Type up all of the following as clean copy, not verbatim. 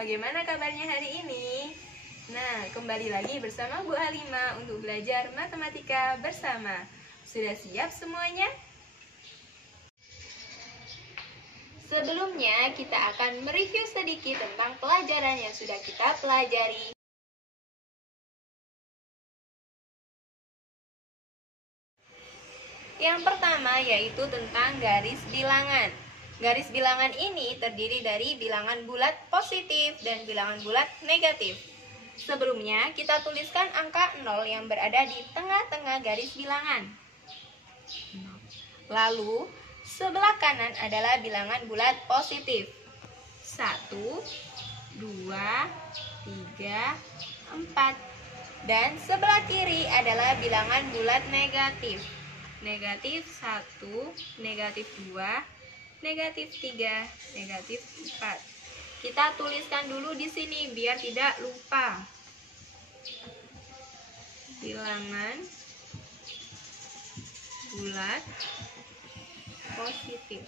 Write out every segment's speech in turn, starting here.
bagaimana kabarnya hari ini? Nah, kembali lagi bersama Bu Halimah untuk belajar matematika bersama. Sudah siap semuanya? Sebelumnya, kita akan mereview sedikit tentang pelajaran yang sudah kita pelajari. Yang pertama yaitu tentang garis bilangan. Garis bilangan ini terdiri dari bilangan bulat positif dan bilangan bulat negatif. Sebelumnya, kita tuliskan angka 0 yang berada di tengah-tengah garis bilangan. Lalu, sebelah kanan adalah bilangan bulat positif. 1, 2, 3, 4. Dan sebelah kiri adalah bilangan bulat negatif. Negatif 1, negatif 2, negatif 3, negatif 4. Kita tuliskan dulu di sini biar tidak lupa. Bilangan bulat positif.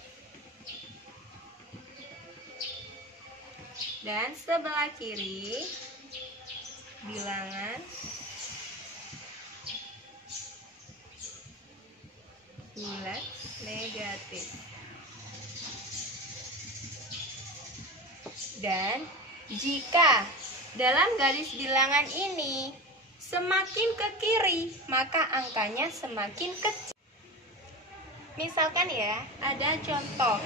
Dan sebelah kiri bilangan bulat negatif. Dan jika dalam garis bilangan ini semakin ke kiri, maka angkanya semakin kecil. Misalkan ya, ada contoh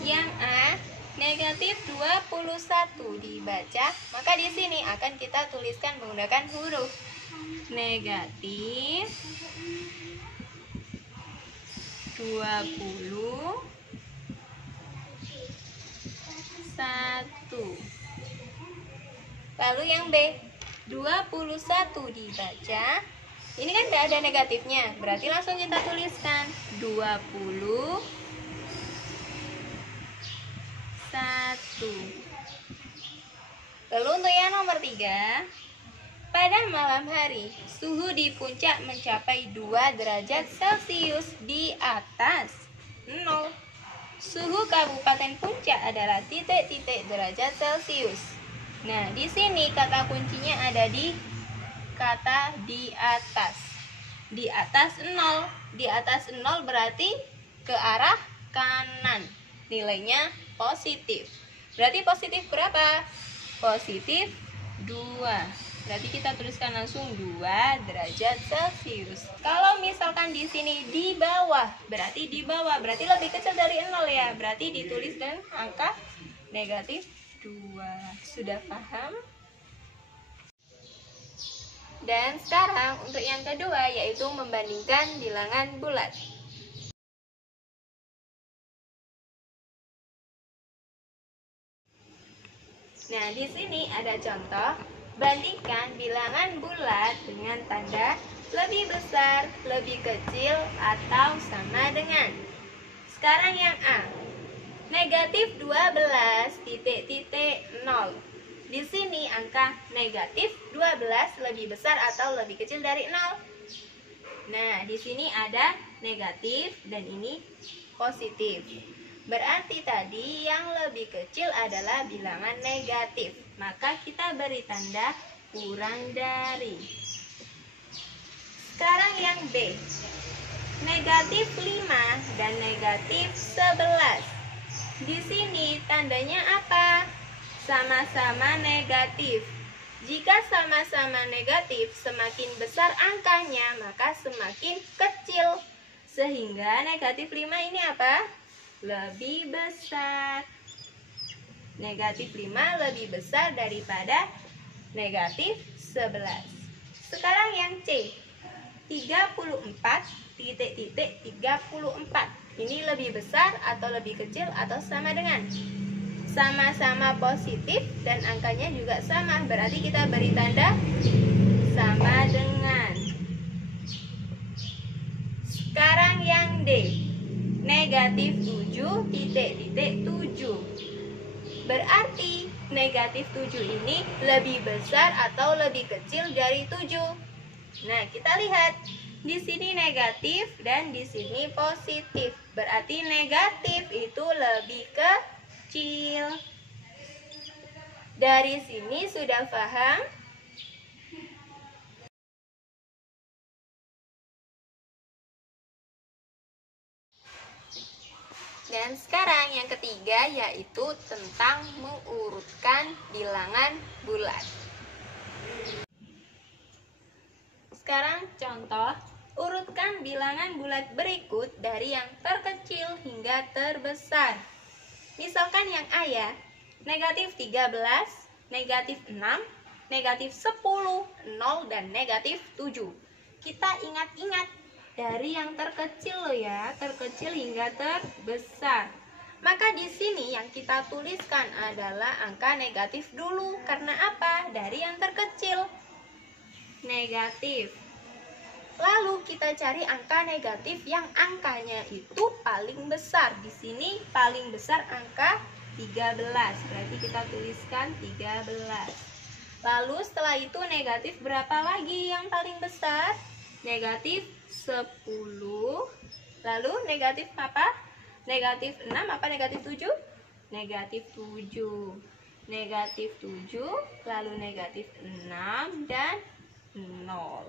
yang A negatif 21 dibaca, maka di sini akan kita tuliskan menggunakan huruf negatif 21. Lalu yang B 21 dibaca, ini kan tidak ada negatifnya, berarti langsung kita tuliskan 21. Lalu untuk yang nomor 3, pada malam hari suhu di puncak mencapai 2 derajat Celcius di atas 0. Suhu Kabupaten Puncak adalah titik-titik derajat Celcius. Nah, di sini kata kuncinya ada di kata di atas. Di atas 0. Di atas 0 berarti ke arah kanan. Nilainya positif. Berarti positif berapa? Positif 2. Berarti kita tuliskan langsung 2 derajat Celcius. Kalau misalkan di sini di bawah, berarti lebih kecil dari 0 ya. Berarti ditulis dengan angka negatif 2. Sudah paham? Dan sekarang untuk yang kedua yaitu membandingkan bilangan bulat. Nah, di sini ada contoh. Bandingkan bilangan bulat dengan tanda lebih besar, lebih kecil, atau sama dengan. Sekarang yang A. Negatif 12 titik-titik 0. Di sini angka negatif 12 lebih besar atau lebih kecil dari 0. Nah, di sini ada negatif dan ini positif. Berarti tadi yang lebih kecil adalah bilangan negatif. Maka kita beri tanda kurang dari. Sekarang yang B. Negatif 5 dan negatif 11. Di sini tandanya apa? Sama-sama negatif. Jika sama-sama negatif, semakin besar angkanya, maka semakin kecil. Sehingga negatif 5 ini apa? Lebih besar. Negatif 5 lebih besar daripada negatif 11. Sekarang yang C. 34 titik-titik 34. Ini lebih besar atau lebih kecil atau sama dengan? Sama-sama positif dan angkanya juga sama. Berarti kita beri tanda sama dengan. Sekarang yang D. Negatif 7 titik-titik 7. Berarti negatif 7 ini lebih besar atau lebih kecil dari 7. Nah, kita lihat di sini negatif dan di sini positif. Berarti negatif itu lebih kecil. Dari sini sudah paham? Dan sekarang yang ketiga yaitu tentang mengurutkan bilangan bulat. Sekarang contoh, urutkan bilangan bulat berikut dari yang terkecil hingga terbesar. Misalkan yang A ya, negatif 13, negatif 6, negatif 10, 0, dan negatif 7. Kita ingat-ingat dari yang terkecil loh ya, terkecil hingga terbesar. Maka di sini yang kita tuliskan adalah angka negatif dulu. Karena apa? Dari yang terkecil. Negatif. Lalu kita cari angka negatif yang angkanya itu paling besar. Di sini paling besar angka 13. Berarti kita tuliskan 13. Lalu setelah itu negatif berapa lagi yang paling besar? Negatif 10. Lalu negatif apa? Negatif 6 apa negatif 7? Negatif 7. Negatif 7, lalu negatif 6 dan 0.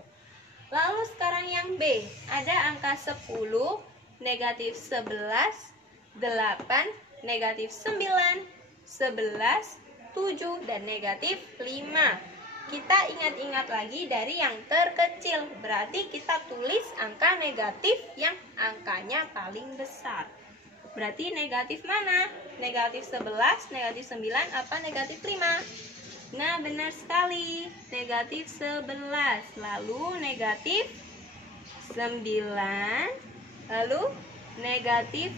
Lalu sekarang yang B, ada angka 10, negatif 11, 8, negatif 9, 11, 7, dan negatif 5. Kita ingat-ingat lagi dari yang terkecil. Berarti kita tulis angka negatif yang angkanya paling besar. Berarti negatif mana? Negatif 11, negatif 9, apa negatif 5? Nah, benar sekali. Negatif 11. Lalu negatif 9. Lalu negatif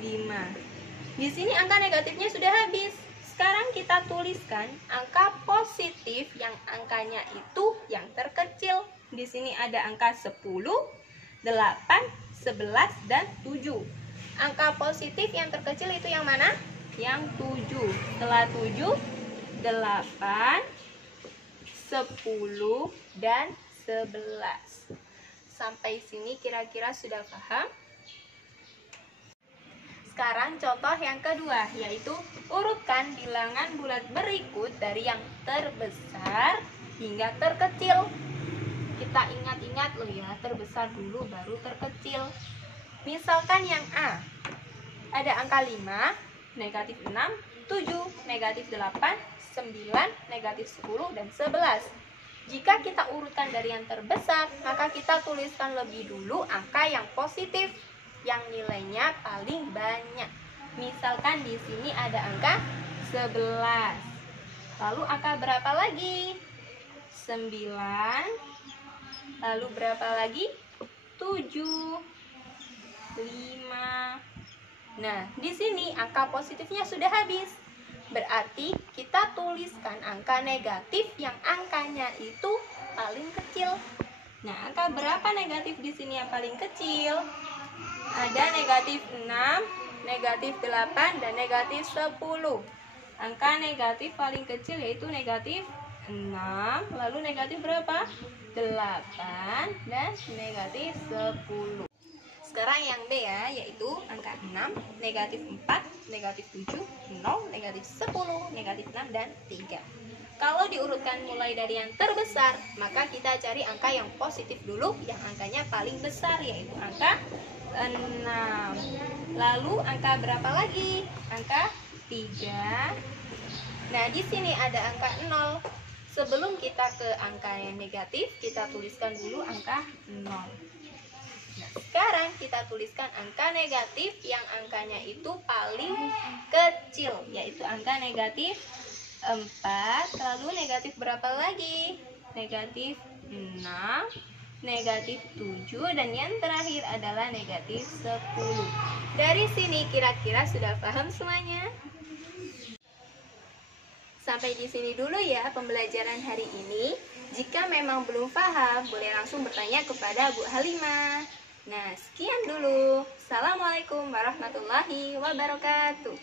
5. Di sini angka negatifnya sudah habis. Sekarang kita tuliskan angka positif yang angkanya itu yang terkecil. Di sini ada angka 10, 8, 11, dan 7. Angka positif yang terkecil itu yang mana? Yang 7. Setelah 7, 8, 10, dan 11. Sampai sini kira-kira sudah paham? Sekarang contoh yang kedua, yaitu urutkan bilangan bulat berikut dari yang terbesar hingga terkecil. Kita ingat-ingat loh ya, terbesar dulu baru terkecil. Misalkan yang A, ada angka 5, negatif 6, 7, negatif 8, 9, negatif 10, dan 11. Jika kita urutkan dari yang terbesar, maka kita tuliskan lebih dulu angka yang positif, yang nilainya paling banyak. Misalkan di sini ada angka 11. Lalu angka berapa lagi? 9. Lalu berapa lagi? 7, 5. Nah, di sini angka positifnya sudah habis. Berarti kita tuliskan angka negatif yang angkanya itu paling kecil. Nah, angka berapa negatif di sini yang paling kecil? Ada negatif 6, negatif 8, dan negatif 10. Angka negatif paling kecil yaitu negatif 6, lalu negatif berapa? 8, dan negatif 10. Sekarang yang B ya, yaitu angka 6, negatif 4, negatif 7, 0, negatif 10, negatif 6, dan 3. Kalau diurutkan mulai dari yang terbesar, maka kita cari angka yang positif dulu, yang angkanya paling besar, yaitu angka 6. Lalu angka berapa lagi? Angka 3. Nah, di sini ada angka 0. Sebelum kita ke angka yang negatif, kita tuliskan dulu angka 0. Nah, sekarang kita tuliskan angka negatif yang angkanya itu paling kecil, yaitu angka negatif 4. Lalu negatif berapa lagi? Negatif 6, negatif 7, dan yang terakhir adalah negatif 10. Dari sini kira-kira sudah paham semuanya? Sampai di sini dulu ya pembelajaran hari ini. Jika memang belum paham, boleh langsung bertanya kepada Bu Halimah. Nah, sekian dulu. Assalamualaikum warahmatullahi wabarakatuh.